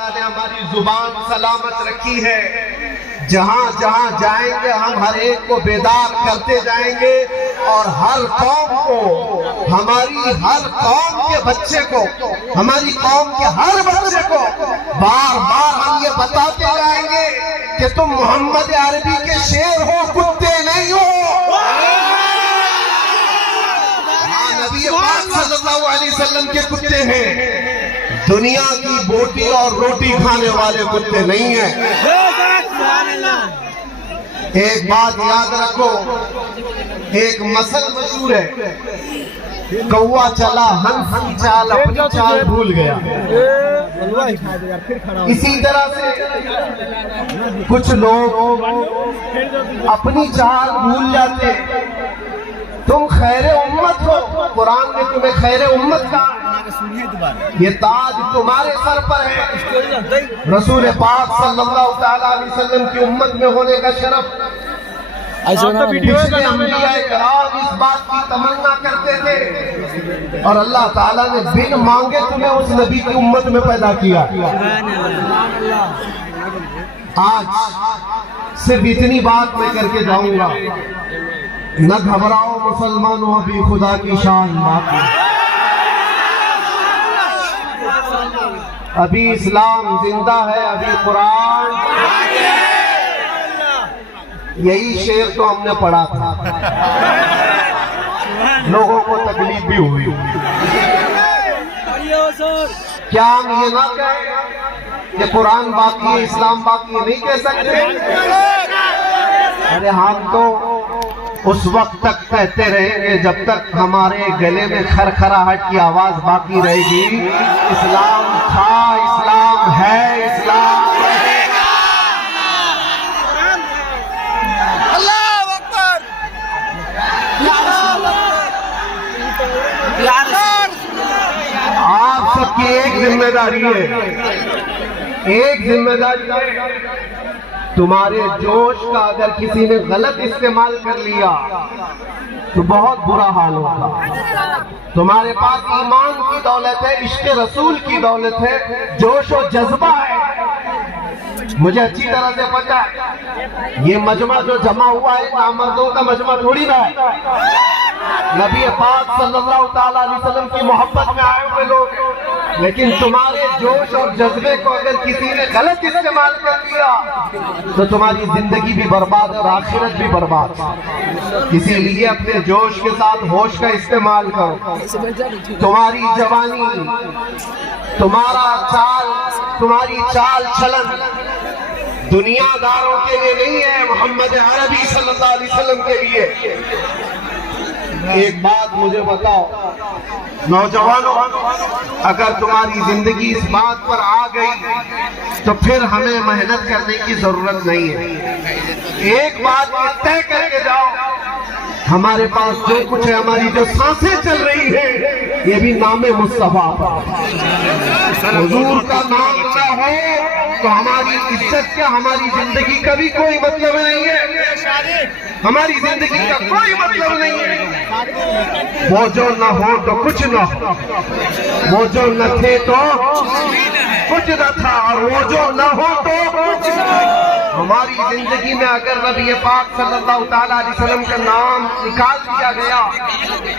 اللہ نے ہماری زبان سلامت رکھی ہے. جہاں جہاں جائیں گے ہم ہر ایک کو بیدار کرتے جائیں گے اور ہر قوم کو, ہماری ہر قوم کے بچے کو, ہماری قوم کے ہر بچے کو بار بار ہم یہ بتاتے جائیں گے کہ تم محمد عربی کے شیر ہو, کتے نہیں ہو. نبی پاک صلی اللہ علیہ وسلم کے کتے ہیں, دنیا کی بوٹی اور روٹی کھانے والے کتے نہیں ہیں. ایک بات یاد رکھو, ایک مثل مشہور ہے, کوا چلا ہنس کی چال اپنی چال بھول گیا. اسی طرح سے کچھ لوگ اپنی چال بھول جاتے. تم خیر امت ہو, قرآن نے تمہیں خیر امت کہا, یہ تاج تمہارے سر پر ہے. رسول پاک صلی اللہ علیہ وسلم کی امت میں ہونے کا شرف پچھلے انبیاء کرام اس بات کی تمنا کرتے تھے, اور اللہ تعالیٰ نے بن مانگے تمہیں اس نبی کی امت میں پیدا کیا. آج صرف اتنی بات میں کر کے جاؤں گا, نہ گھبراؤ مسلمانوں, ابھی خدا کی شان باقی, ابھی اسلام زندہ ہے, ابھی قرآن. یہی شعر تو ہم نے پڑھا تھا, لوگوں کو تکلیف بھی ہوئی. کیا ہم یہ نہ کہیں کہ قرآن باقی ہے, اسلام باقی ہے؟ نہیں کہہ سکتے. ارے ہم تو اس وقت تک کہتے رہیں گے جب تک ہمارے گلے میں کھرکھراہٹ کی آواز باقی رہے گی. اسلام تھا, اسلام ہے, اسلام رہے گا. اللہ اکبر. آپ سب کی ایک ذمہ داری ہے, ایک ذمہ داری ہے. تمہارے جوش کا اگر کسی نے غلط استعمال کر لیا تو بہت برا حال ہوگا. تمہارے پاس ایمان کی دولت ہے, عشق رسول کی دولت ہے, جوش و جذبہ ہے. مجھے اچھی طرح سے پتا ہے یہ مجمع جو جمع ہوا ہے نامردوں کا مجمع تھوڑی نہ ہے. نبی پاک صلی اللہ علیہ وسلم کی محبت میں آئے ہوئے لوگ, لیکن تمہارے جوش اور جذبے کو اگر کسی نے غلط استعمال کر لیا تو تمہاری زندگی بھی برباد اور آخرت بھی برباد. اسی لیے اپنے جوش کے ساتھ ہوش کا استعمال کرو. تمہاری جوانی, تمہاری چال چلن دنیا داروں کے لیے نہیں ہے, محمد عربی صلی اللہ علیہ وسلم کے لیے. ایک بات مجھے بتاؤ نوجوانوں, اگر تمہاری زندگی اس بات پر آ گئی تو پھر ہمیں محنت کرنے کی ضرورت نہیں ہے. ایک بات طے کر کے جاؤ, ہمارے پاس جو کچھ ہے, ہماری جو سانسیں چل رہی ہیں, یہ بھی نام مصطفیٰ پر. حضور کا نام نہ ہو تو ہماری عزت کیا, ہماری زندگی کا بھی کوئی مطلب نہیں ہے, ہماری زندگی کا کوئی مطلب نہیں ہے. وہ جو نہ ہو تو کچھ نہ ہو, وہ جو نہ تھے تو کچھ نہ تھا, اور وہ جو نہ ہو تو کچھ نہ ہو. ہماری زندگی میں اگر نبی پاک صلی اللہ علیہ وسلم کا نام نکال دیا گیا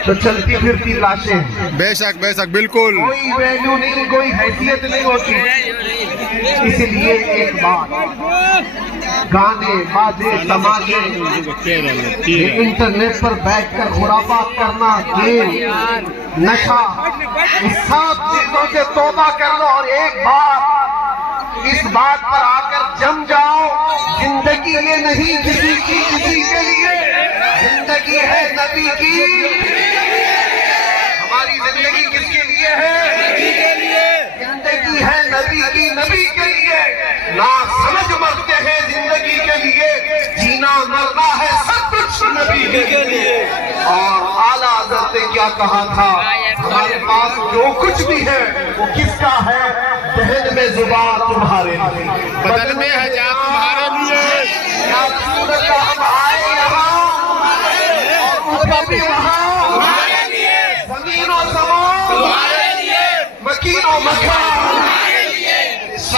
تو چلتی پھرتی لاشیں ہیں. بے شک بے شک, بالکل کوئی ویلیو نہیں, کوئی حیثیت نہیں ہوتی. اس لیے ایک بات, گانے باجے تماشے, انٹرنیٹ پر بیٹھ کر خرافات کرنا, گیم, نشہ, اس سب چیزوں سے توبہ کر لو. اور ایک بات اس بات پر آ کر جم جاؤ, زندگی یہ نہیں کسی کی کسی کے لیے, زندگی ہے نبی کی. ہماری زندگی کس کے لیے ہے؟ زندگی ہے نبی کی, نبی کے لیے. نا سمجھ مرتے ہیں زندگی کے لیے, جینا مرنا ہے سب کچھ نبی کے لیے. اور اعلیٰ حضرت نے کیا کہا تھا, ہمارے پاس جو کچھ بھی ہے وہ کس کا ہے؟ دہن میں زبان تمہارے لیے, بدل میں ہے جان تمہارے لیے. یا رسول اللہ, ہم آئے یہاں اور اوپر بھی وہاں, زمین و زمان, مکین و مکان,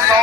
100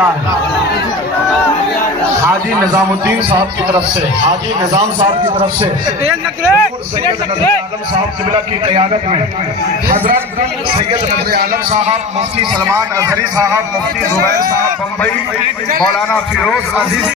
ملا ہے حاجی نظام الدین صاحب کی طرف سے، حاجی نظام صاحب کی طرف سے سید نظر عالم صاحب قبلہ کی قیادت میں حضرت سید نظر عالم صاحب، مفتی سلمان اظہری صاحب، مفتی زبیر صاحب بمبئی، مولانا فیروز عزیزی